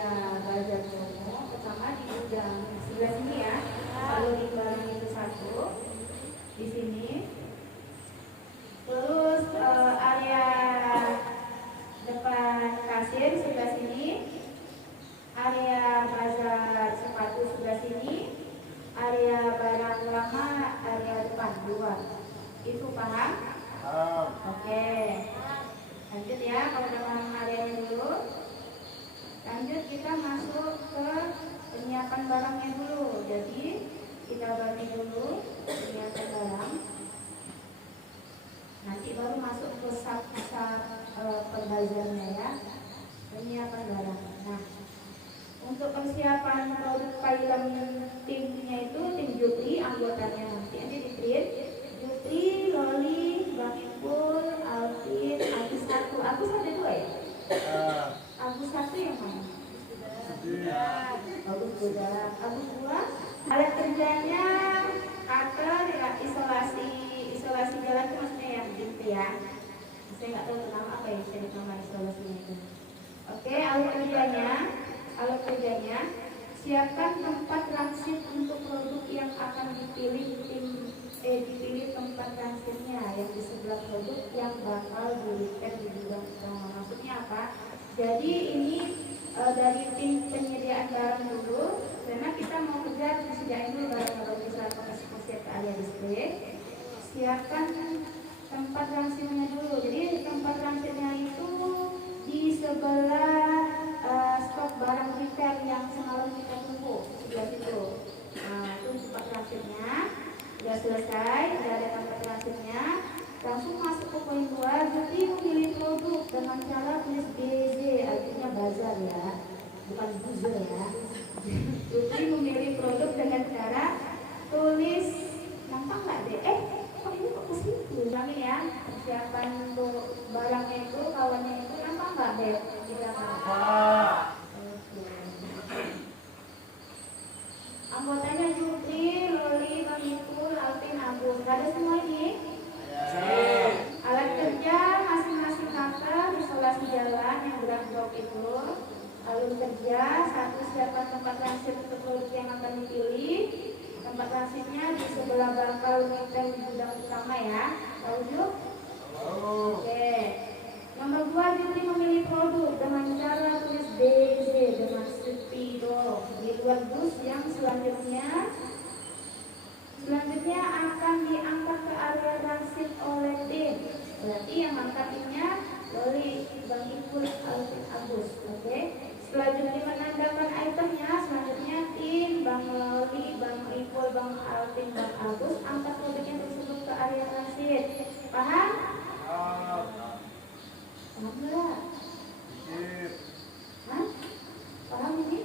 area bazar Bromo, pertama di gudang sebelah sini ya. Kalau di barang itu satu di sini. Terus area depan kasir sebelah sini, area bazar sepatu sebelah sini, area barang lama area depan luar. Itu paham? Oke. Lanjut ya, kalau udah paham areanya dulu. Lanjut kita masuk ke penyiapan barangnya dulu. Jadi kita bagi dulu penyiapan barang. Nanti baru masuk ke perbazarnya ya. Penyiapan barang. Nah, untuk persiapan produk film timnya itu tim Jupri anggotanya nanti di print. Jupri, Loli, Bang Ipul, Alvin, Agus satu. Agus ada dua ya? Agus satu yang mana? Agus dua. Agus dua. Alat kerjanya cutter ya, isolasi jalan itu maksudnya yang gitu ya. Saya nggak tahu nama apa ya, saya nama isolasinya itu. Oke, alat kerjanya siapkan tempat transit untuk produk yang akan dipilih tempat transitnya yang di sebelah produk yang bakal dilipat di gudang utama. Maksudnya apa? Jadi ini dari tim penyediaan barang dulu, karena kita mau kejar disediain dulu barang kalau bisa pakai ke area display. Siapkan tempat transitnya dulu. Jadi tempat transitnya itu di sebelah stok barang repair yang semalam kita tunggu sebelah situ. Nah, itu tempat transitnya. Sudah selesai, sudah ada tempat transitnya. Langsung masuk ke poin 2. Jadi memilih produk dengan cara tulis BZ, artinya bazar ya, bukan buzzer ya. Jadi memilih produk dengan cara tulis, nampak nggak deh? Kok ini kok kesitu? Ulangi ya, persiapan untuk barangnya itu, kawannya itu nampak nggak deh? Anggotanya Jupri, Loli, Bang Ipul, Alvin, Agung. Ada semua ini? Alat kerja masing-masing kakak, isolasi jalan yang gerak blok itu. Alur kerja, satu siapkan tempat transit untuk produk yang akan dipilih. Tempat transitnya di sebelah bakal nempel di gudang utama ya. Tahu Juk? Oke. Nomor 2, Jupri memilih produk dengan cara tulis BZ dengan speedo di luar bus yang selanjutnya akan diangkat ke area transit oleh tim. Berarti yang angkatnya Loli, Bang Ipul, Alvin, Agus. Oke. Setelah Jupri menandakan itemnya, selanjutnya tim Bang Loli, Bang Ipul, Bang Alvin, Bang Agus angkat produknya tersebut ke area transit. Paham? Paham nggak? Hah? Paham ini?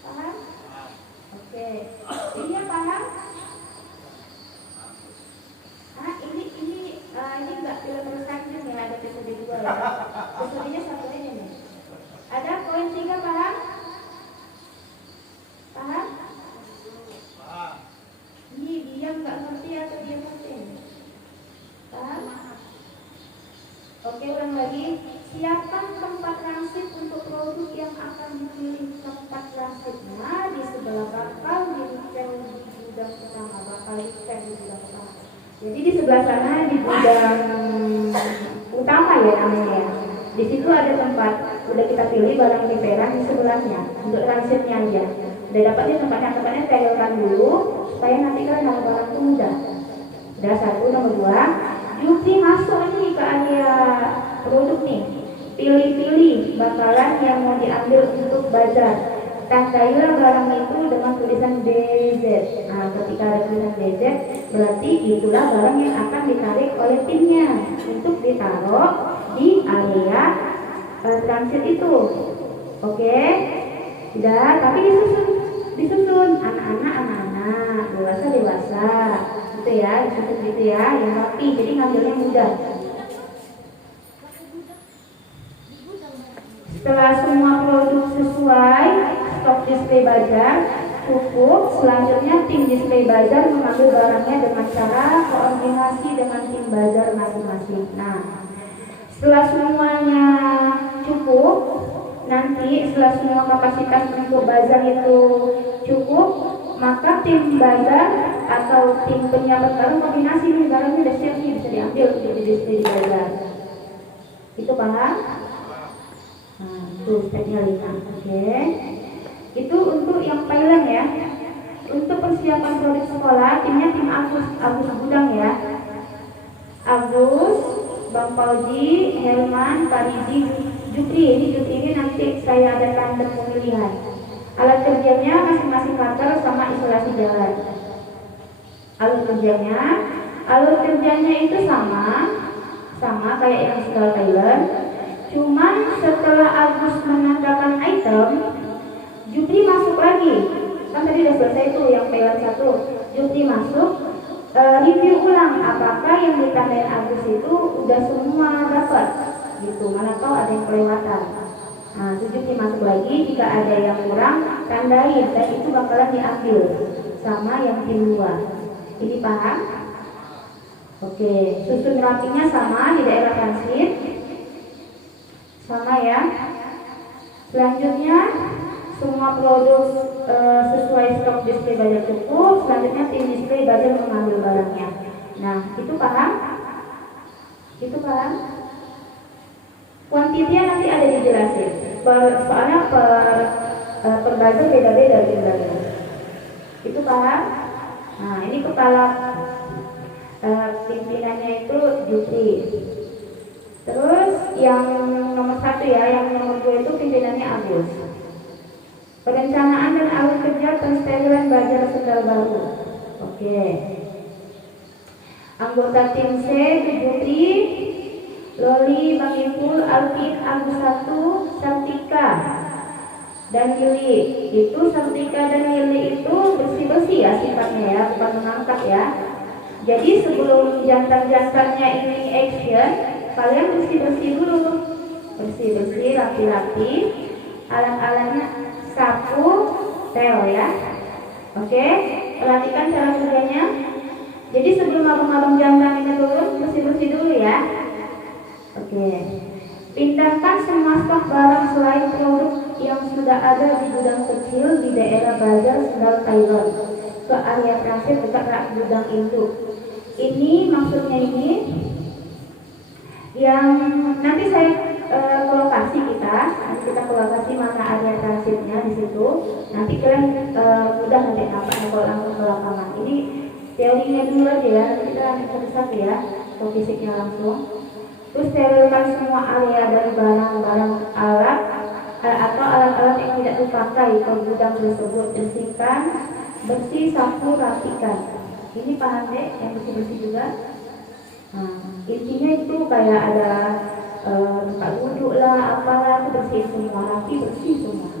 Paham? Oke. Ini ya paham? Ini nggak film bersanjung ya, ada episode 2 ya. Episodenya satu aja nih. Ada poin 3 paham? Paham? Ini diam nggak ngerti atau dia ngerti? Paham? Oke, ulang lagi. Siapkan tempat transit untuk produk yang akan dipilih. Tempat transitnya di sebelah bakal di gudang utama. Bakal di gudang utama. Jadi di sebelah sana di gudang utama ya namanya ya. Di situ ada tempat udah kita pilih barang repair di sebelahnya untuk transitnya aja. Udah dapatnya tempatnya tegelkan dulu supaya nanti kalian dapat barang itu mudah. Udah satu. Nomor 2, Jupri masuk nih ke area produk nih. Pilih-pilih bakalan yang mau diambil untuk bazar. Tandailah barang itu dengan tulisan BZ. Nah, ketika ada tulisan BZ, berarti itulah barang yang akan ditarik oleh timnya untuk ditaruh di area transit itu. Oke? Sudah, tapi disusun anak-anak, dewasa, gitu ya, disusun gitu ya, yang rapi, jadi ngambilnya mudah. Setelah semua produk sesuai stok display bazar cukup, selanjutnya tim display bazar mengambil barangnya dengan cara koordinasi dengan tim bazar masing-masing. Nah, setelah semuanya cukup, nanti setelah semua kapasitas untuk bazar itu cukup, maka tim bazar atau tim penyiapan barang kombinasi nih, barangnya udah siap nih, bisa diambil untuk di display di bazar. Itu paham? Nah, itu stepnya 5. Oke. Itu untuk yang pailan ya. Untuk persiapan produk sekolah, timnya tim Agus Gudang ya. Agus, Bang Pauji, Herman, Paridi, Jupri. Ini nanti saya ada tanda pemilihan. Alat kerjanya masing-masing kantor sama isolasi jalan. Alat kerjanya itu sama kayak yang segala Thailand. Cuman setelah Agus menandakan item, Jupri masuk lagi. Kan tadi udah selesai tuh yang Thailand 1. Jupri masuk, review ulang apakah yang ditandain Agus itu udah semua dapat gitu, mana tahu ada yang kelewatan. Nah, Jupri masuk lagi, jika ada yang kurang tandain dan itu bakalan diambil sama yang di luar. Ini paham? Oke, susun rapinya sama di daerah transit. Sama ya. Selanjutnya semua produk sesuai stok display bazar cukup. Selanjutnya tim display bazar mengambil barangnya. Nah, itu paham? Kuantitinya nanti ada dijelasin. Soalnya per bazar beda-beda jumlahnya. Itu paham? Nah, ini kepala pimpinannya itu Jupri. Terus yang nomor 1 ya, yang nomor 2 itu pimpinannya Agus. Perencanaan dan alur kerja pensterilan bazar sendal baru. Oke. Anggota tim C Jupri, Loli, Bang Ipul, Alvin, Agus 1, Sartika dan Yuli. Itu Sartika dan Yuli itu bersih-bersih ya sifatnya ya, bukan mengangkat ya. Jadi sebelum jantan-jantannya ini action, kalian bersih-bersih dulu. Bersih-bersih, rapi-rapi. Alat-alatnya sapu, tel ya. Oke, perhatikan cara kerjanya. Jadi sebelum abang-abang jantan ini turun, bersih-bersih dulu ya. Oke. Pindahkan semua stok barang selain produk yang sudah ada di gudang kecil di daerah bazar sendal Thailand ke area transit dekat rak gudang induk. Ini maksudnya ini yang nanti saya ke lokasi nanti kita ke lokasi mana area transitnya di situ. Nanti kalian mudah nanti nampaknya kalau langsung ke lapangan. Ini teorinya dulu aja ya, kita nanti satu-satu ya, ke fisiknya langsung. Terus sterilkan semua area dari barang-barang alat atau alat-alat yang tidak dipakai ke gudang tersebut. Bersihkan, bersih, sapu, rapikan. Ini paham deh, yang bersih-bersih juga. Nah, intinya itu kayak ada tempat duduk lah, apalah, itu bersih semua, rapi, bersih semua.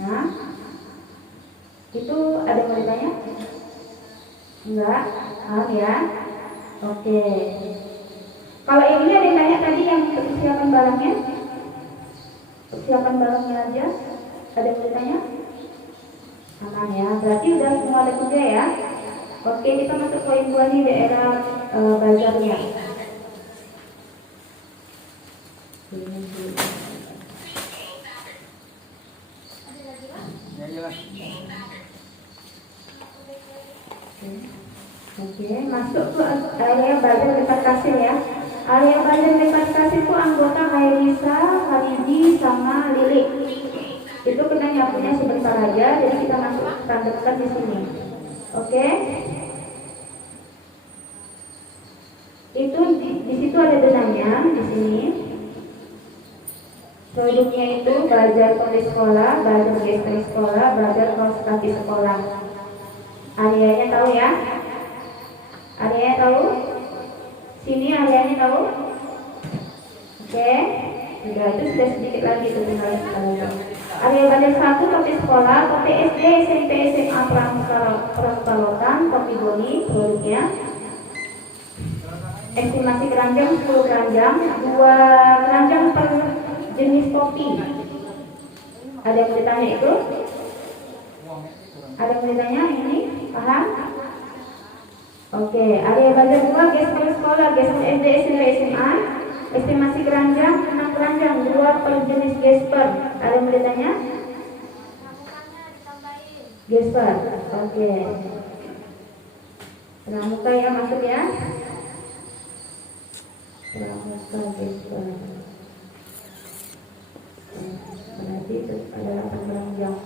Nah, itu ada yang mau ditanya? Enggak? Paham ya? Oke. Kalau yang ini ada yang tanya tadi yang persiapan barangnya? Persiapan barangnya aja? Ada yang bertanya? Aman ya, berarti udah semua ada kerja ya. Oke, kita masuk poin 2 nih, daerah bazarnya. Oke, masuk ke area bazar dekat kasir ya. Area bazar dekat kasir itu anggota Hairisa, Haridi, sama Lilik. Itu kena nyapunya sebentar aja, jadi kita masuk tandakan di sini. Oke. Itu di situ ada benangnya di sini. Produknya itu bazar kondisi sekolah, bazar gesper sekolah, bazar kaos kaki sekolah. Areanya tahu ya? Areanya tahu? Sini areanya tahu? Oke. Sudah, itu sudah sedikit lagi tuh tinggal kalian. Area bazar 1 kopi sekolah, kopi SD, SMP, SMA, Pramuka, kopi boni, produknya. Estimasi keranjang 10 keranjang, 2 keranjang per jenis kopi. Ada yang ditanya itu? Ada yang ditanya ini? Paham? Oke, area bazar 2 gesper sekolah, gesper SD, SMP, SMA. Estimasi keranjang, 6 keranjang, 2 per jenis gesper. Ada yang mau ditanya? Gesper, oke. Pramuka ya masuk ya. Pramuka gesper. Berarti itu ada 8 keranjang.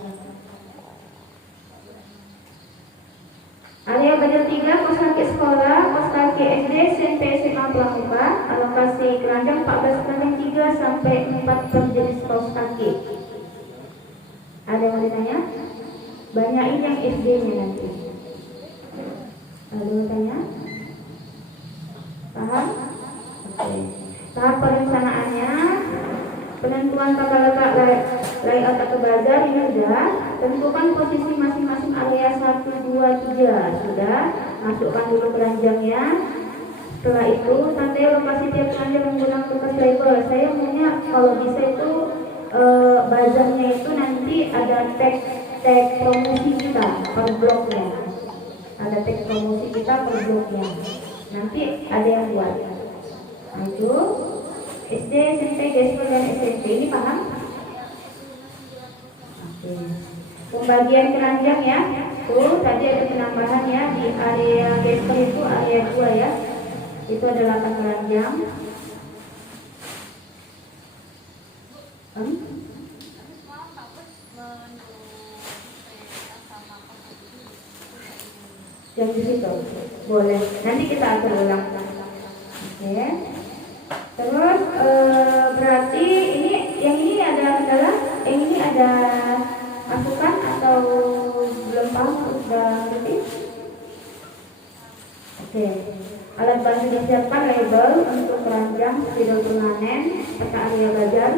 Area Badal 3, kos kaki sekolah, kos kaki SD, SMP, SMA Pramuka. Alokasi keranjang 14 keranjang 3 sampai 4 per jenis kos kaki. Ada yang mau ditanya? Banyakin yang SD-nya nanti. Ada yang tanya? Paham? Oke. Tahap perencanaannya, penentuan tata letak layout atau bazar ini sudah. Tentukan posisi masing-masing area 1, 2, 3 sudah. Masukkan dulu keranjangnya. Setelah itu tandai lokasi tiap keranjang menggunakan kertas label. Saya maunya kalau bisa itu bazarnya itu nanti ada tag promosi kita per bloknya. Ada tag promosi kita per bloknya. Nanti ada yang buat. Nah, itu SD, SMP, gesper dan SMP ini paham? Oke. Pembagian keranjang ya. Tuh tadi ada penambahan ya di area gesper itu area 2 ya. Itu ada 8 keranjang. Yang di situ boleh. Nanti kita atur ulang. Oke. Terus berarti ini adalah yang ini ada masukan atau belum paham sudah ngerti? Oke. Alat bantu disiapkan label untuk keranjang, spidol permanen, peta area bazar.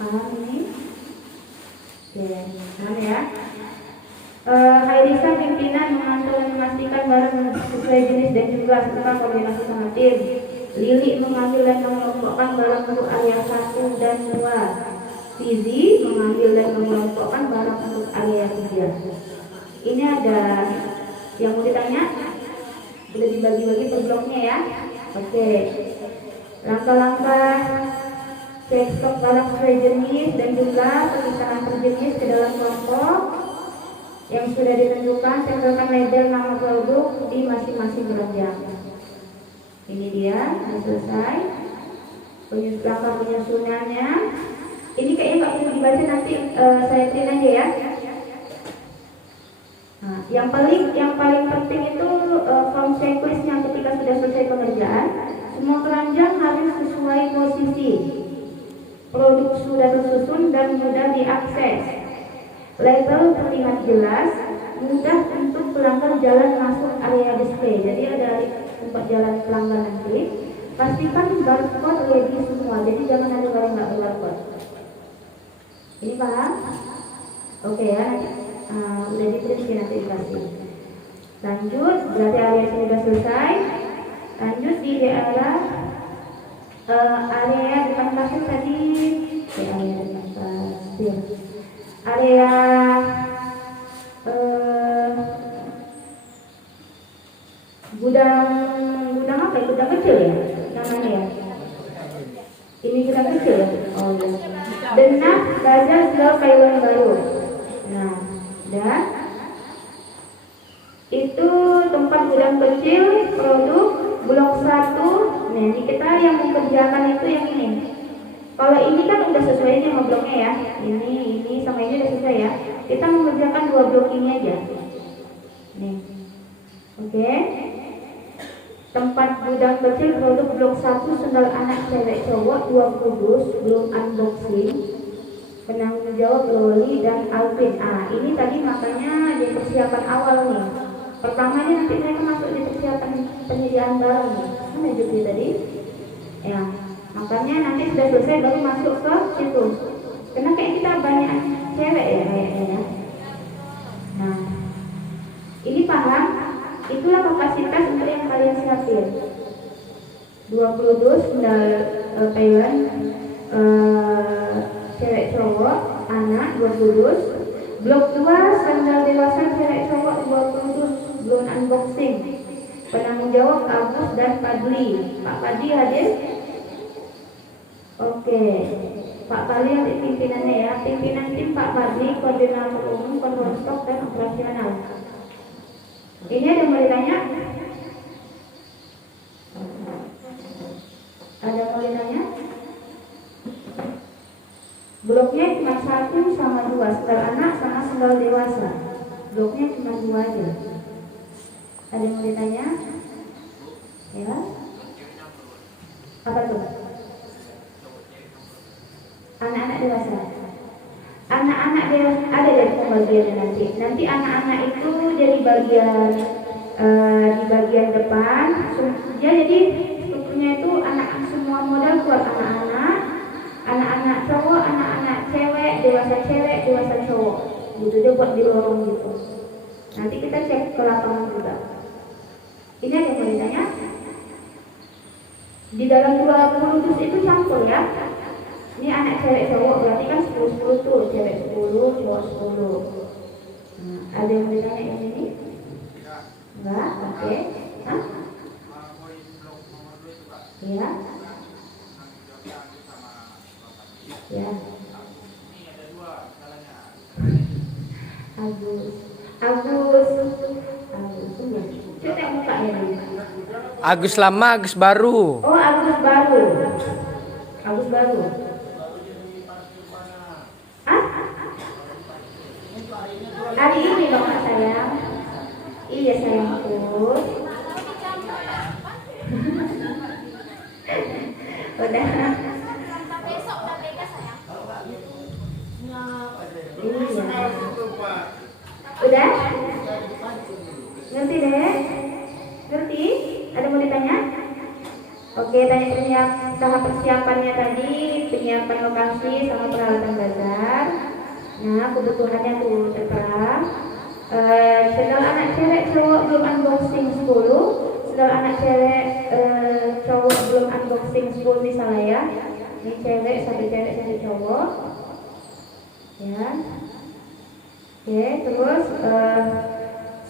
Paham ini? Oke. Mana ya? Hairisa pimpinan mengatur dan memastikan barang sesuai jenis dan jumlah serta koordinasi sama tim. Lili mengambil dan mengelompokkan barang untuk area 1 dan 2. Fizi mengambil dan mengelompokkan barang untuk area 3. Ini ada yang mau ditanya? Sudah dibagi-bagi per bloknya ya. Oke. Langkah-langkah cek stok barang sesuai jenis dan jumlah, perpisahan per jenis ke dalam kelompok yang sudah ditentukan. Tempelkan label nama produk di masing-masing keranjang. Ini dia, sudah selesai. Langkah penyusunannya. Ini kayaknya nggak perlu dibaca, nanti saya print aja ya. Nah, yang paling penting itu form checklistnya ketika sudah selesai pengerjaan. Semua keranjang harus sesuai posisi. Produk sudah tersusun dan mudah diakses. Label terlihat jelas, mudah untuk pelanggan jalan masuk area display. Jadi ada tempat jalan pelanggan nanti. Pastikan barcode ready semua. Jadi jangan ada barang nggak barcode. Ini paham? Oke ya. Udah ditulis nanti dikasih. Lanjut, berarti area sudah selesai. Lanjut di daerah area depan kasir tadi. Area depan kasir. Area gudang apa ya? Gudang kecil ya namanya ya. Ini gudang kecil ya. Oh ya. Denah bazar jual payung baru. Nah, dan itu tempat gudang kecil produk blok 1. Nah, ini kita yang mengerjakan itu yang ini. Kalau ini kan udah sesuai sama bloknya ya. Ini sama ini udah sesuai ya. Kita mengerjakan 2 blok ini aja. Nih. Oke. Tempat gudang kecil produk blok 1 sendal anak cewek cowok 2 kudus belum unboxing. Penanggung jawab Loli dan Alvin. Ini tadi makanya di persiapan awal nih. Pertamanya nanti mereka masuk di persiapan penyediaan barang nih. Mana jadi tadi? Ya. Makanya nanti sudah selesai baru masuk ke situ. Karena kayak kita banyak cewek ya kayaknya. Nah, ini paham? Itulah kapasitas untuk yang kalian siapin. 20 dus sendal Taiwan cewek cowok anak 20 dus. Blok 2 sandal dewasa cewek cowok 20 dus belum unboxing. Penanggung jawab Agus dan Padli. Pak Padli hadir? Oke. Pak Padli nanti pimpinannya ya. Pimpinan tim Pak Padli, koordinator umum, kontrol stok dan operasional. Ini ada yang mau ditanya? Ada yang mau ditanya? Bloknya cuma 1 sama 2, sendal anak sama sendal dewasa. Bloknya cuma 2 aja. Ada yang mau ditanya? Ya? Apa tuh? Anak-anak dewasa. Anak-anak dewasa ada dari pembagiannya nanti. Nanti anak-anak itu jadi bagian di bagian depan. Ya, jadi strukturnya itu anak semua modal buat anak-anak, anak-anak cowok, anak-anak cewek, dewasa cowok. Gitu dia buat di lorong gitu. Nanti kita cek ke lapangan juga. Ini ada yang mau ditanya? Di dalam 20 dus itu campur ya. Ini anak cewek cowok berarti kan 10-10 tuh, cewek 10, cowok 10. Nah, ada yang mau ditanya yang ini? Enggak? Oke. Hah? Iya. Ya. Coba mukanya dulu. Agus lama, Agus baru. Oh, Agus baru. Agus baru. Hah? Hari ini dong Pak sayang. Iya sayangku. Udah. Udah? Ngerti deh? Ngerti? Ada mau ditanya? Oke, tanya tahap persiapannya tadi, penyiapan lokasi sama peralatan bazar. Nah, kebutuhannya tuh tertera. Sendal anak cewek cowok belum unboxing 10. Sendal anak cewek cowok belum unboxing 10 misalnya ya. Ini cewek satu cowok. Ya. Oke, terus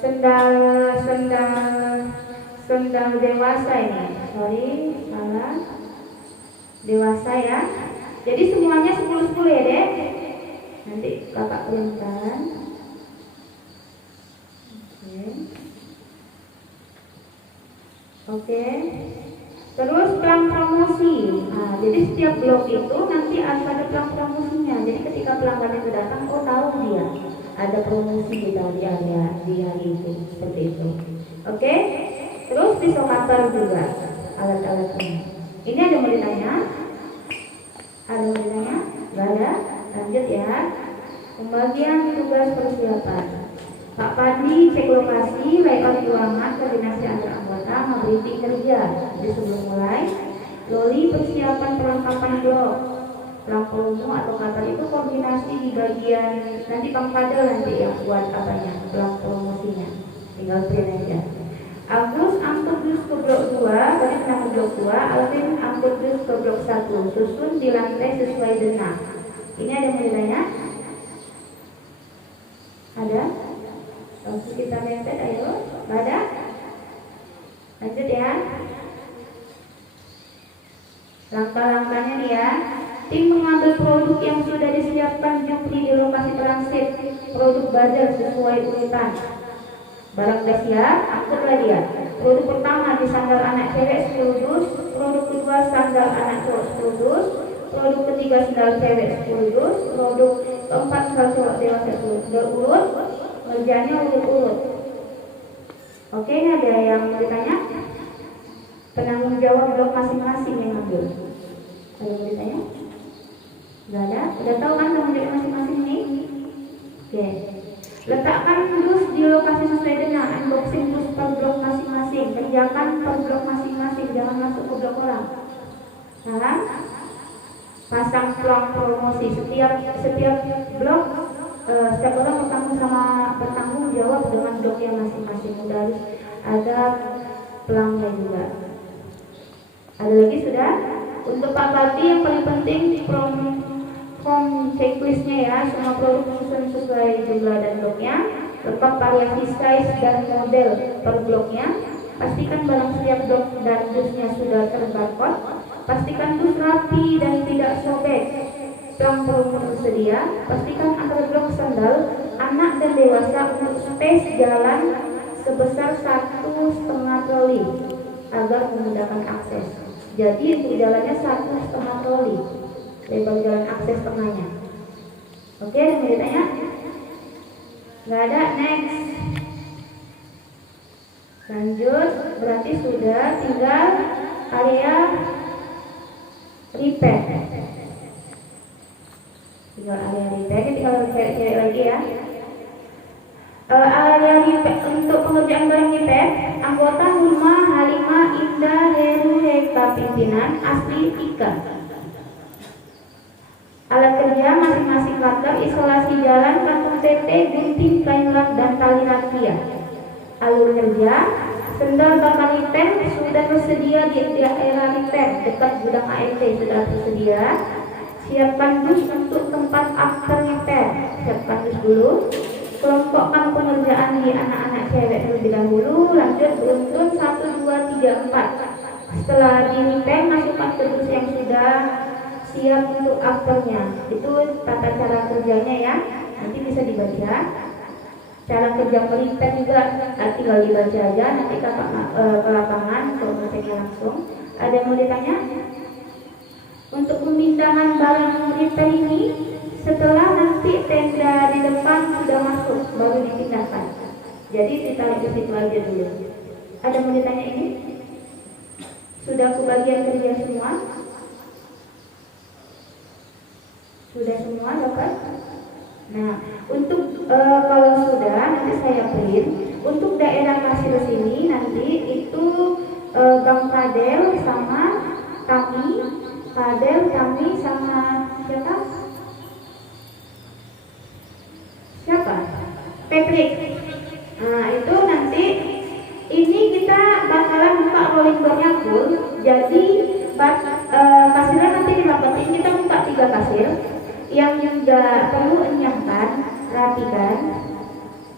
sendal dewasa ini. Sorry, salah. Dewasa ya. Jadi semuanya 10-10 ya, Dek. Nanti Kakak printkan. Oke. Terus pelang promosi. Nah, jadi setiap blok itu nanti ada pelang promosinya. Jadi ketika pelanggan itu datang, oh tahu dia ada promosi di hari itu, seperti itu. Oke. Terus disokator juga alat-alatnya. Ini ada yang mau ditanya? Ada yang mau ditanya? Gak ada? Lanjut ya. Pembagian tugas persiapan. Pak Padi cek lokasi, layout ruangan, koordinasi antar anggota, nge-briefing kerja. Jadi sebelum mulai, Loli persiapan perlengkapan blok. Pelang promo atau kata itu koordinasi di bagian nanti Bang Fadel nanti yang buat apanya, pelang promosinya. Tinggal print aja. Agus angkut dus ke blok 2, tadi penanggung blok 2, Alvin angkut dus ke blok 1, susun di lantai sesuai denah. Ini ada yang mau ditanya? Ada? Langsung kita mepet, ayo. Ada? Lanjut ya. Langkah-langkahnya nih ya. Tim mengambil produk yang sudah disiapkan Jupri di lokasi transit. Produk bazar sesuai urutan. Barang udah siap, angkutlah dia. Produk pertama di sandal anak cewek 10 dus, produk kedua sandal anak cowok 10 dus, produk ketiga sandal cewek 10 dus, produk keempat sandal cowok dewasa 10 dus. Udah urut, kerjanya urut-urut. Oke, ini ada yang mau ditanya? Penanggung jawab blok masing-masing yang ambil. Ada yang mau ditanya? Gak ada? Udah tahu kan tanggung jawab masing-masing nih? Oke. Letakkan dus di lokasi sesuai dengan unboxing dus per blok masing-masing. Kerjakan per blok masing-masing, jangan masuk ke blok orang. Nah, pasang pelang promosi setiap blok. Setiap orang bertanggung jawab dengan bloknya masing-masing. Udah harus ada pelangnya juga. Ada lagi sudah? Untuk Pak Bati yang paling penting form checklistnya ya, semua produk susun sesuai jumlah dan bloknya, lengkap variasi size dan model per bloknya, Pastikan barang siap dok dan busnya sudah terbarcode. Pastikan bus rapi dan tidak sobek. Plang peluru tersedia. Pastikan underblok sandal anak dan dewasa untuk space jalan sebesar 1,5 troli agar memudahkan akses. Jadi untuk jalannya 1,5 troli, lebar jalan akses tengahnya. Oke, ada yang mau ditanya? Nggak ada, next. Lanjut, berarti sudah tinggal area repair. Tinggal area repair, tinggal repair lagi ya. Area repair untuk pengerjaan barang repair, anggota Nurma Halimah Indah Heru Heka pimpinan asli Ika. Alat kerja masing-masing klaster, isolasi jalan, kantung TT, gunting, kain lap, dan tali rafia. Alur kerja, sendal bakal repair sudah tersedia di daerah repair dekat gudang ALT sudah tersedia. Siapkan dus untuk tempat after repair. Siapkan dus dulu. Kelompokkan pengerjaan di anak-anak cewek terlebih dahulu. Lanjut beruntun 1, 2, 3, 4. Setelah di repair, masukkan ke dus yang sudah siap untuk afternya. Itu tata cara kerjanya ya. Nanti bisa dibaca. Cara kerja repair juga tinggal dibaca aja. Nanti kakak ke lapangan kalau ngeceknya langsung. Ada yang mau ditanya? Untuk pemindahan barang repair ini, setelah nanti tenda di depan sudah masuk baru dipindahkan. Jadi ditarik ke situ aja dulu. Ada yang mau ditanya ini? Sudah kebagian kerja semua? Sudah semua dapat? Nah, untuk kalau sudah nanti saya print. Untuk daerah kasir sini nanti itu Bang Fadel sama kami, sama siapa? Patrick. Nah, itu nanti ini kita bakalan buka rolling door-nya full. Jadi kasirnya nanti dilapatin, kita buka 3 kasir. Yang juga perlu enyahkan, rapikan.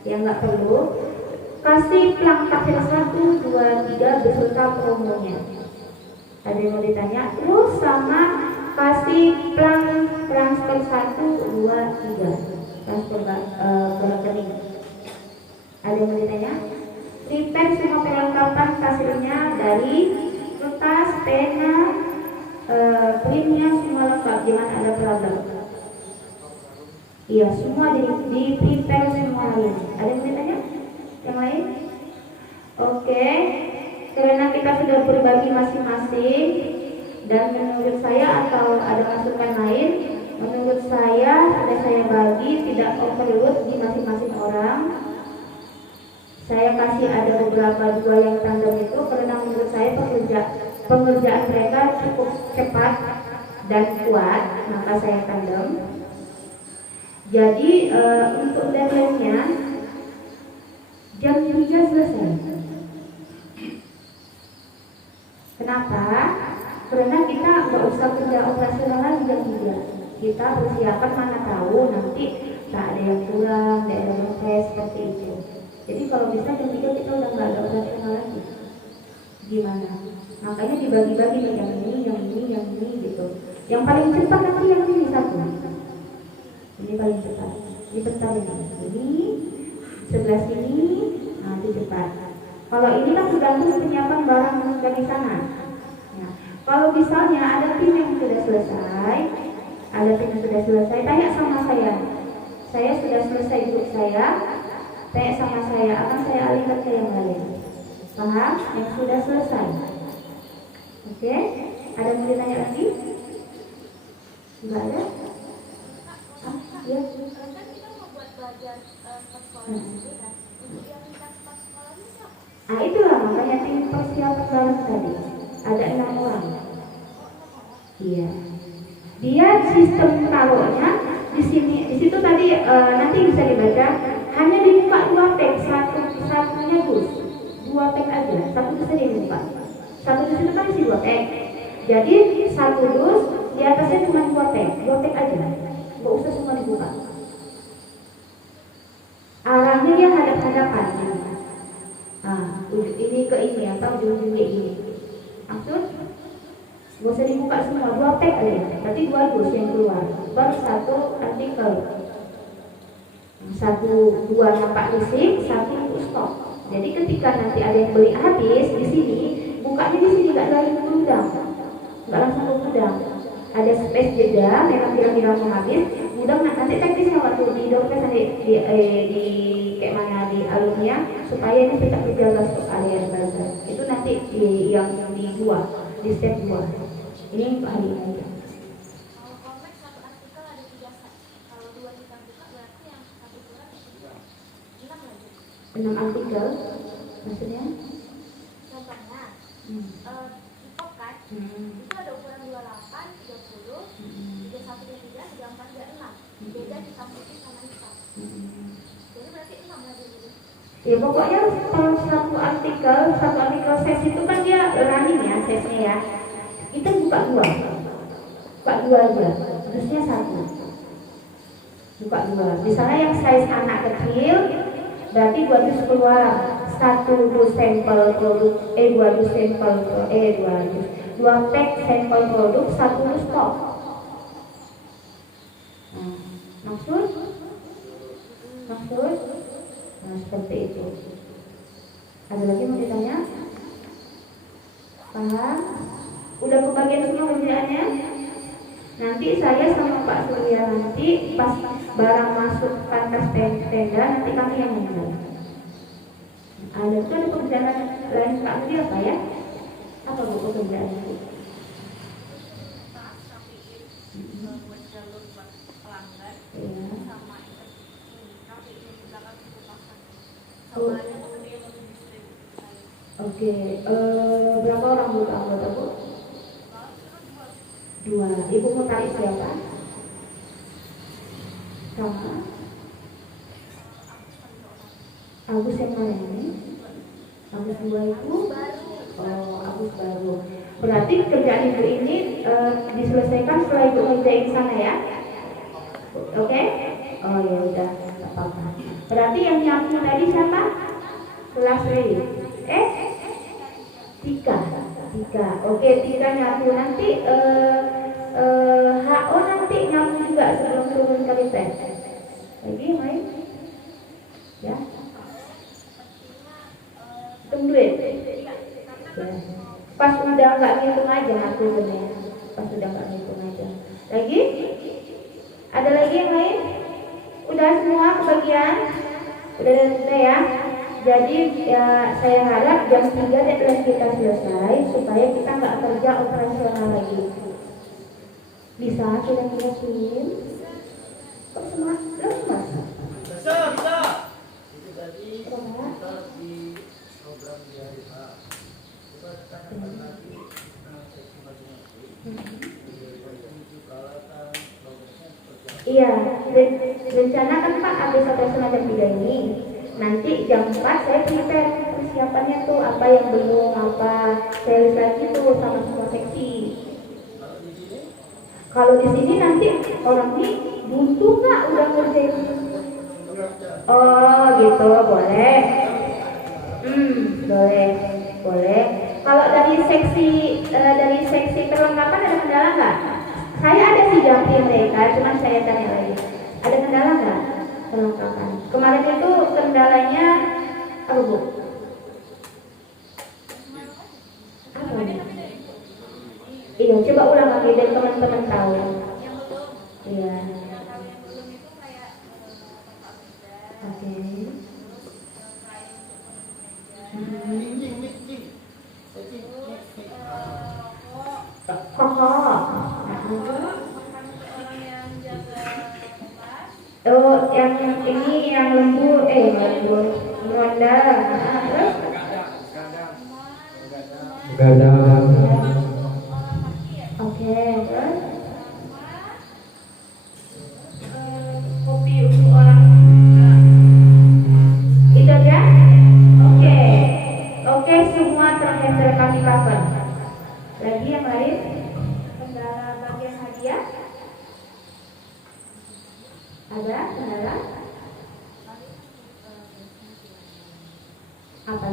Yang nggak perlu kasih plang kasir 1, 2, 3 beserta promonya. Ada yang mau ditanya? Terus sama kasih plang transfer 1, 2, 3 transfer ke rekening. Ada yang mau ditanya? Repair semua perlengkapan kasirnya dari kertas, pena, printnya semua lengkap, jangan ada problem. Iya, semua di prepare semua ini. Ada yang ditanya? Yang lain? Oke. Karena kita sudah berbagi masing-masing dan menurut saya atau ada masukan lain, menurut saya sudah saya bagi tidak overload di masing-masing orang. Saya kasih ada beberapa 2 yang tandem itu karena menurut saya pengerjaan mereka cukup cepat dan kuat, maka saya tandem. Jadi untuk deadline-nya jam 3 selesai. Kenapa? Karena kita nggak usah kerja operasional lagi jam 3. Kita persiapan, mana tahu nanti tak ada yang kurang, ada yang tes seperti itu. Jadi kalau bisa jam 3 kita udah nggak ada operasional lagi. Gimana? Makanya dibagi-bagi nih, yang ini gitu. Yang paling cepat nanti yang ini 1. Ini paling cepat. Ini bentar ini sebelah sini, nanti cepat. Kalau ini kan tergantung penyiapan barang dari sana. Nah, kalau misalnya ada tim yang sudah selesai, tanya sama saya. Saya sudah selesai grup saya, tanya sama saya, akan saya alihkan ke yang lain. Paham? Yang sudah selesai. Oke? Ada yang mau ditanya lagi? Enggak ada? Ya. Kan kita mau buat belajar sekolah gitu kan. Untuk yang lintas sekolah ini siapa? Nah itulah makanya tim persiapan bareng tadi. Ada 6 orang. Iya. Dia sistem taruhnya di sini, di situ tadi nanti bisa dibaca. Hanya dibuka 2 tag, satunya dus, 2 tag aja, satu dus aja dibuka. Satu dus itu kan isi 2 tag. Jadi satu dus di atasnya cuma 2 tag aja. Nggak usah semua dibuka. Arahnya dia hadap-hadapan. Nah, ini ke ini apa ujung kayak gini. Maksud gak usah dibuka semua, 2 tag aja. Berarti 2 dus yang keluar. Baru 1 artikel. 2 nampak listrik, 1 untuk stok. Jadi ketika nanti ada yang beli habis di sini, bukanya di sini nggak lagi ke gudang, nggak langsung ke gudang. Ada space jeda, memang kira-kira mau habis. Gudang nanti teknisnya waktu di dompet di kayak mana di alurnya supaya ini tetap dijaga stok area bazar. Itu nanti yang di 2, di step 2. Ini untuk hari ini aja. Kalau komik satu artikel ada 3 set. Kalau 2 kita buka berarti yang satu surat ada 6 lagi. 6 artikel, maksudnya? Contohnya, hip-hop kan, Hmm. itu ada ukuran 28, 30, 31, 33, 34, 36. Beda hitam putih sama hitam. Jadi berarti 6 lagi gitu. Ya pokoknya kalau satu artikel sesi itu kan dia running ya sesinya ya. Kita buka 2 aja, terusnya 1. Buka 2. Misalnya yang size anak kecil, berarti 2 dus keluar. 1 dus sampel produk, 2 dus sampel, 2 pack sampel produk, 1 dus stok. Maksud? Nah, seperti itu. Ada lagi mau ditanya? Paham? Udah kebagian semua kerjaannya? Nanti saya sama Pak Surya nanti pas barang masuk kantor tenda nanti kami yang mulai. Ada tuh ada pekerjaan lain Pak Surya apa ya? Apa bu pekerjaannya? Buat jalur buat pelanggan Iya. sama KPI di belakang itu pasang. Oh. Sama ada teman yang mau distribusi. Oke, berapa orang bu anggota bu? 2. Ibu mau tarik siapa? Sama? Agus yang mana ini? Agus 2 itu? Oh, Agus baru. Berarti kerjaan ibu ini diselesaikan setelah ibu ngerjain sana ya? Oke? Oh ya udah, nggak apa-apa. Berarti yang nyapu tadi siapa? Kelas ready. Tika. Oke, Tika nyapu nanti. HO nanti nyapu juga sebelum turun ke Liten. Lagi main? Ya. Hitung duit. Ya. Pas udah nggak ngitung aja aku bener. Pas udah nggak ngitung aja. Lagi? Ada lagi yang lain? Udah semua kebagian? Udah ya. Jadi ya saya harap jam 3 deadline kita selesai supaya kita nggak kerja operasional lagi. Bisa kita kirim? Kok semua lemas? Bisa. Itu tadi Coba. kita di program di hari H. Coba tanyakan lagi seksi masing-masing. Peralatan progresnya seperti apa? Iya, rencana kan Pak habis operasional jam 3 ini. Nanti jam 4 saya prepare persiapannya tuh apa yang belum, apa saya list lagi tuh sama semua seksi. Kalau di sini nanti orang ini butuh nggak udah ngerjain? Oh gitu, boleh. Boleh. Kalau dari seksi perlengkapan ada kendala nggak? Saya ada sih jampi mereka, cuman saya tanya lagi. Ada kendala nggak perlengkapan? Kemarin itu kendalanya apa bu? Apa? Iya, coba ulang lagi biar teman-teman tahu. Yang belum, Iya. kalau yang belum itu kayak tempat beda, Oke. terus kain untuk menutup meja, terus Koko. makan untuk orang yang jaga kelas, Oh, yang ini yang lembur, ronda. Terus? Gadang. Oke, terus? kopi untuk orang Itu aja? Oke, semua terakhir kami cover. Lagi yang lain? Kendala bagian hadiah? Ada kendala? Apa?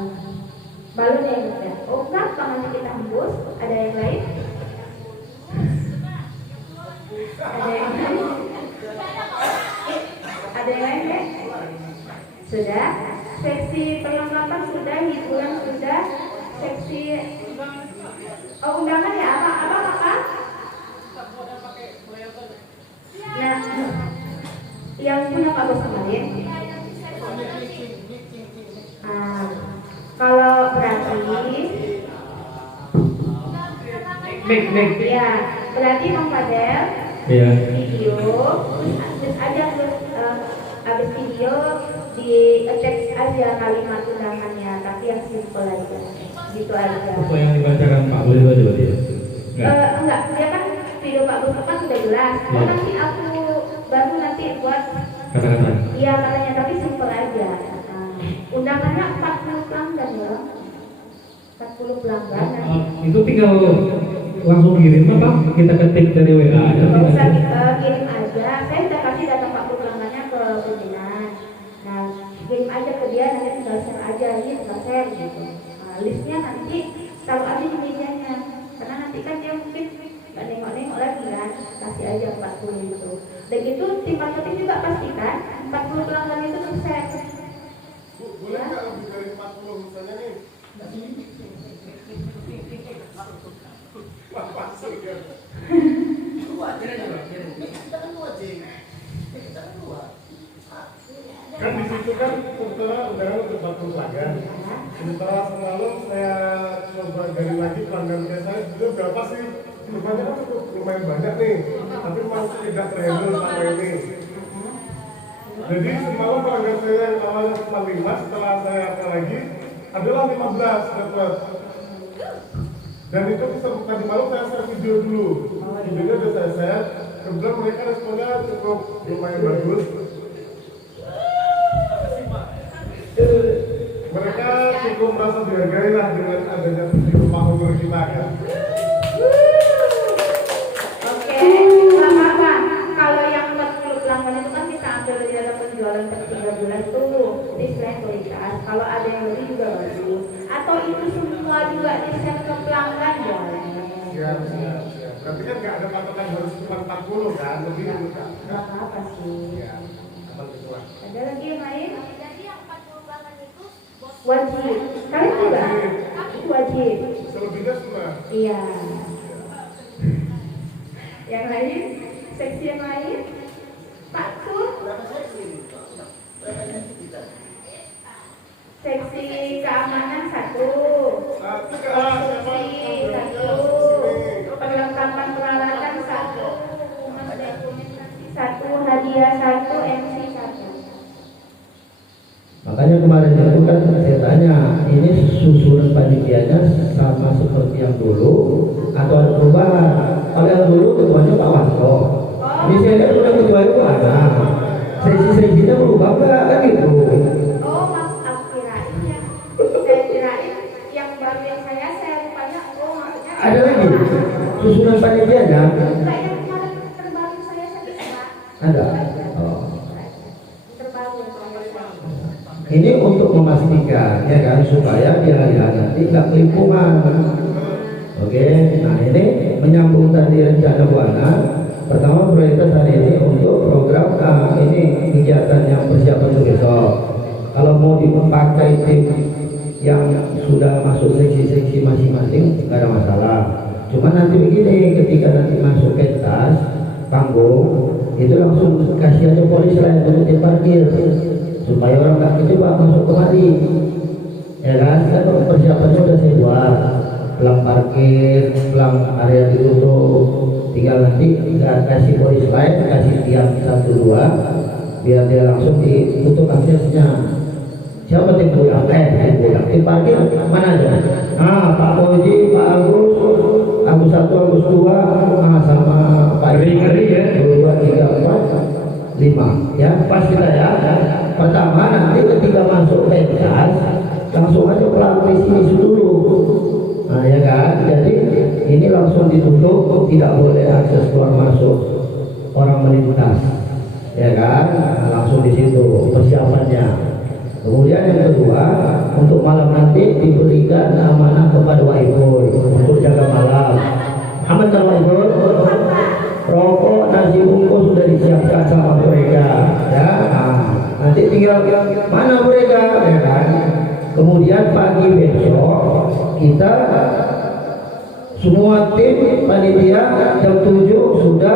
balonnya yang ya. Oh enggak, tangannya kita hembus. Ada yang lain? Ada yang lain? Ada yang lain ya? Sudah. Seksi perlengkapan sudah, hiburan sudah. Seksi undangan ya apa kakak? Nah, yang punya Pak Bos kemarin. Kalau berarti ya, berarti Bang Fadel video terus aja habis video di teks aja kalimat undangannya, tapi yang simple aja gitu aja. Apa yang dibacakan Pak boleh baca berarti ya? Enggak, dia kan video Pak Bos kan sudah jelas. Oh, nanti aku baru nanti buat Kata-kata. iya katanya, tapi simple aja. Undangannya 40 pelanggan ya. 40 pelanggan nanti. Itu tinggal langsung kirim apa? Kita ketik dari WA aja. Nggak usah kirim aja. Saya sudah kasih data 40 pelanggannya ke pimpinan. Nah, kirim aja ke dia, nanti tinggal share aja, ini tinggal share gitu. Nah, listnya nanti taruh aja di mejanya. Karena nanti kan dia mungkin nggak nengok-nengok lagi kan, kasih aja 40 itu. Dan itu tim marketing juga pastikan 40 pelanggan itu sukses. Boleh nggak lebih dari 40 misalnya nih? Kan di situ kan kebetulan undangan untuk 40 pelanggan. Sementara semalam saya coba gali lagi pelanggan saya juga berapa sih? Rupanya kan cukup lumayan banyak nih, tapi masih tidak terhandle sama ini. Jadi semalam pelanggan saya yang awalnya cuma 5, setelah saya apa lagi adalah 15 dapat. Dan itu tadi malam saya share video dulu. Videonya udah saya share. Kebetulan mereka responnya cukup lumayan bagus. Mereka cukup merasa dihargai lah dengan adanya video Pak Umar kita kan. Oke, nggak apa-apa. Kalau yang 40 pelanggan itu kan kita ambil dari data penjualan per 3 bulan tuh. Jadi selain kualitas, kalau ada yang lebih juga bagus. Atau itu semua juga di-share ke pelanggan boleh. Siap. Berarti kan nggak ada patokan harus cuma 40 kan, lebih kan? Nggak apa-apa sih. Ya, aman gitu lah. Ada lagi yang lain? Jadi yang 40 pelanggan itu bos Wajib. Kalian juga? Wajib. Selebihnya semua. Iya. Yang lain? Seksi yang lain? Pak Kur? Seksi keamanan 1. Konstruksi 1. Perlengkapan peralatan 1. Dokumentasi 1. Hadiah 1. MC 1. Makanya kemarin itu kan saya tanya, ini susunan panitianya sama seperti yang dulu atau ada perubahan? Kalau yang dulu ketuanya Pak Wanto, ini saya lihat sudah ketua itu ada. Sesi-sesinya berubah nggak kan gitu? Oh, mas aku kirain ya. Saya kirain yang baru yang saya rupanya. Oh, maksudnya Ada lagi susunan panitianya? enggak, yang kemarin terbaru saya bisa. Ada. Oh. Terbaru yang saya. Ini untuk memastikan ya kan supaya di hari nanti nggak kelimpungan. Oke, nah ini menyambung tadi rencana Buana. Pertama prioritas hari ini untuk program ini kegiatan yang persiapan untuk besok. Kalau mau dipakai tim yang sudah masuk seksi-seksi masing-masing nggak ada masalah. Cuma nanti begini, ketika nanti masuk pentas panggung itu langsung kasih aja polis lain untuk diparkir supaya orang nggak kejebak masuk kemari. Ya kan, kan persiapannya udah saya buat, pelang parkir, pelang area ditutup, tinggal nanti kasih polis lain, kasih tiang 1-2 biar dia langsung ditutup aksesnya. Siapa tim pulang? Tim parkir mana aja? Pak Koji, Pak Agus 1, Agus 2, sama Pak Ngeri ya. 2, 3, 4, 5 ya, pas kita ya. Pertama nanti ketika masuk pentas langsung aja pelang visi dulu. Nah ya kan, jadi ini langsung ditutup, tidak boleh akses keluar masuk orang melintas, ya kan, nah, langsung di situ persiapannya. Kemudian yang kedua, untuk malam nanti diberikan amanah kepada Wak Ibu untuk jaga malam. Aman kan Wak Ibu? Rokok, nasi bungkus sudah disiapkan sama mereka, ya. Nanti tinggal mana mereka, ya kan? Kemudian pagi besok kita semua tim panitia jam 7 sudah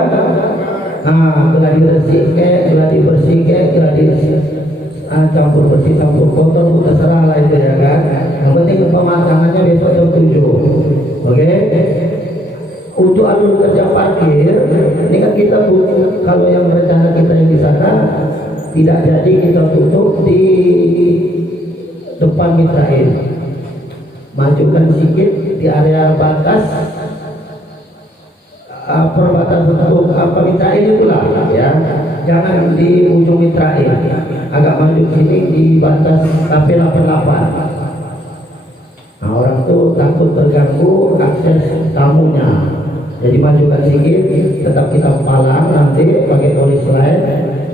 gladi resik, gladi bersih, gladi campur bersih, campur kotor, terserah lah itu ya kan. Yang penting pemasangannya besok jam 7. Oke? Untuk alur kerja parkir, ini kan kita butuh, kalau yang rencana kita yang di sana tidak jadi kita tutup di depan Mitrain. Majukan sedikit di area batas perbatasan untuk Mitrain itulah ya. Jangan di ujung Mitrain, agak maju sini di batas KP 88. Nah, orang tuh takut terganggu akses tamunya. Jadi majukan sedikit, tetap kita palang nanti pakai polis lain,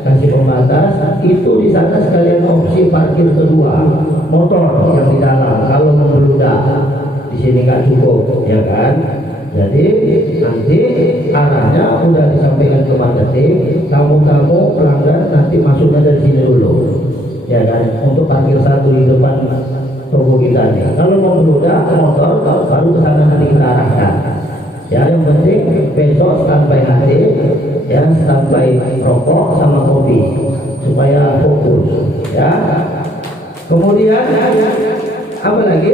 kasih pembatas. Itu di sana sekalian opsi parkir kedua, motor yang di dalam. Kalau membludak di sini nggak cukup, ya kan? Jadi nanti arahnya udah disampaikan ke marketing, tamu-tamu pelanggan nanti masuknya dari sini dulu, ya kan? Untuk parkir satu di depan toko kita nih. Kalau membludak motor, baru ke sana nanti kita arahkan. Ya, yang penting besok standby hati, ya, standby rokok sama kopi supaya fokus, ya. Kemudian apa lagi?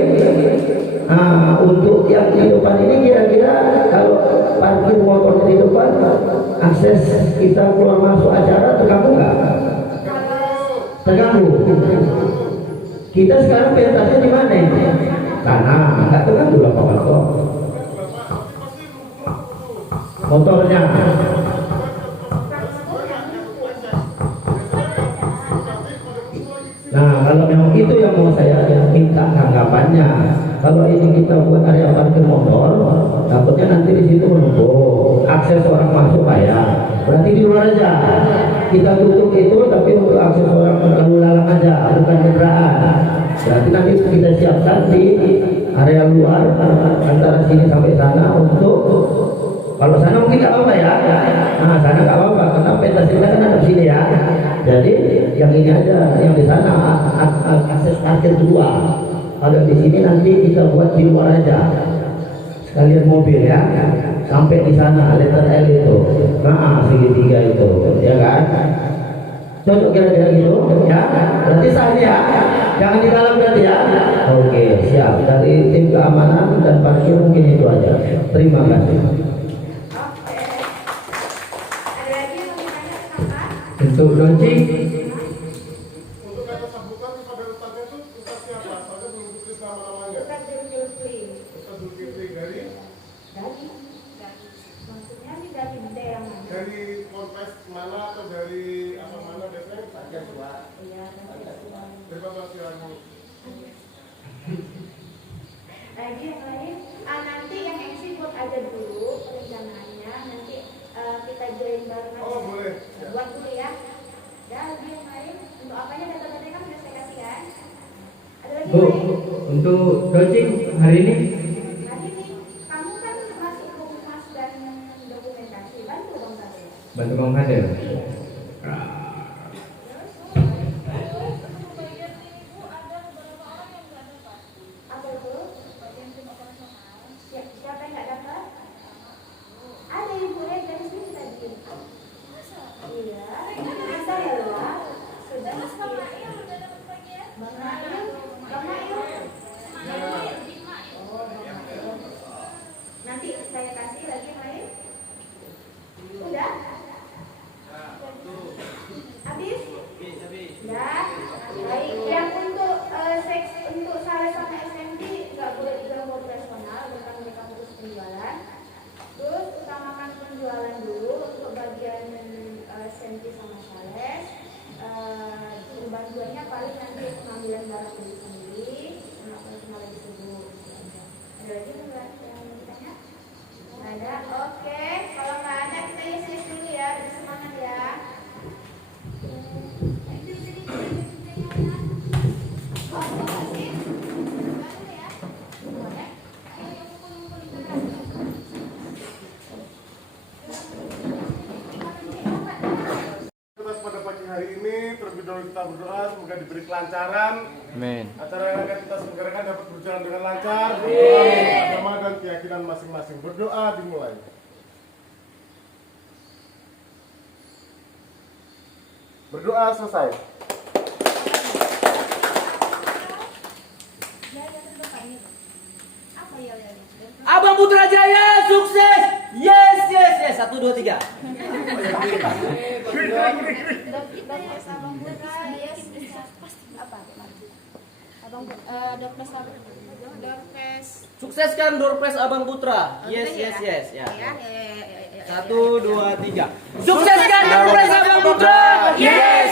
Untuk yang di depan ini kira-kira kalau parkir motor di depan, akses kita keluar masuk acara terganggu nggak? Terganggu. Kita sekarang pentasnya di mana? Karena nggak terganggu lah kok. Motornya. Nah, kalau memang itu yang mau saya minta tanggapannya. Kalau ini kita buat area parkir motor, takutnya nanti di situ menumpuk. Akses orang masuk ya. Berarti di luar aja. Kita tutup itu, tapi untuk akses orang lalu lalang aja, bukan kendaraan. Berarti nanti kita siapkan di area luar antara sini sampai sana untuk. Kalau sana mungkin nggak apa-apa ya. Nah, sana nggak apa-apa karena pentas kita kan ada di sini ya. Jadi yang ini aja, yang di sana akses parkir kedua. Kalau di sini nanti kita buat di luar aja. Sekalian mobil ya. Sampai di sana letter L itu. Nah, segitiga itu, ya kan? Cocok kira-kira gitu, ya. Berarti sah ya. Jangan di dalam berarti ya. Oke, siap. Dari tim keamanan dan parkir mungkin itu aja. Terima kasih. Untuk launching Untuk kata sambutan kepada ustaznya itu ustaz siapa? Saya belum tulis nama-namanya. Ustaz Zulkifli. Ustaz Zulkifli dari Maksudnya ini dari daerah mana? dari ponpes mana atau dari apa mana biasanya? Iya, Dari Pancasila. lagi yang lain, nanti yang MC buat aja dulu perencanaannya, nanti kita join bareng aja. Oh, boleh. Buat dulu ya. Dan lagi yang lain, untuk apanya data-datanya kan sudah saya kasih kan? Ada lagi Bu, yang lain? untuk launching hari ini Hari ini, kamu kan masuk humas dan dokumentasi, bantu dong saya. bantu Bang Fadel. Iya. Apa itu? Siapa yang nggak dapat? Ada ibu dari sini tadi. Iya. Bisa ya lah. Sudah. Bang Nail. Oh, nanti saya kasih lagi main. Udah? Habis? Udah. Baik. Yang untuk seks untuk salah sama SMP nggak boleh diganggu operasional bahkan mereka putus penjualan. Terus utamakan penjualan dulu untuk bagian SMP sama sales. Bantuannya paling nanti pengambilan barang diri sendiri, cuma lagi sibuk. Ada lagi nggak yang ditanya? Nggak ada. Oke, kalau nggak ada kita yes dulu ya, lebih semangat ya. Oh, makasih. pagi hari ini. Terlebih dahulu kita berdoa semoga diberi kelancaran. Amin. Acara yang akan kita selenggarakan dapat berjalan dengan lancar. Agama dan keyakinan masing-masing. Berdoa dimulai. Berdoa selesai. Apa ya? Abang Putra Jaya sukses. Yes, yes, yes. 1 2 3. Dokter Abang Putra, yes. Apa? Dokter Sukseskan Doorpress Abang Putra. Yes, yes, yes. Ya. 1 2 3. Sukseskan Doorpress Abang Putra. Yes.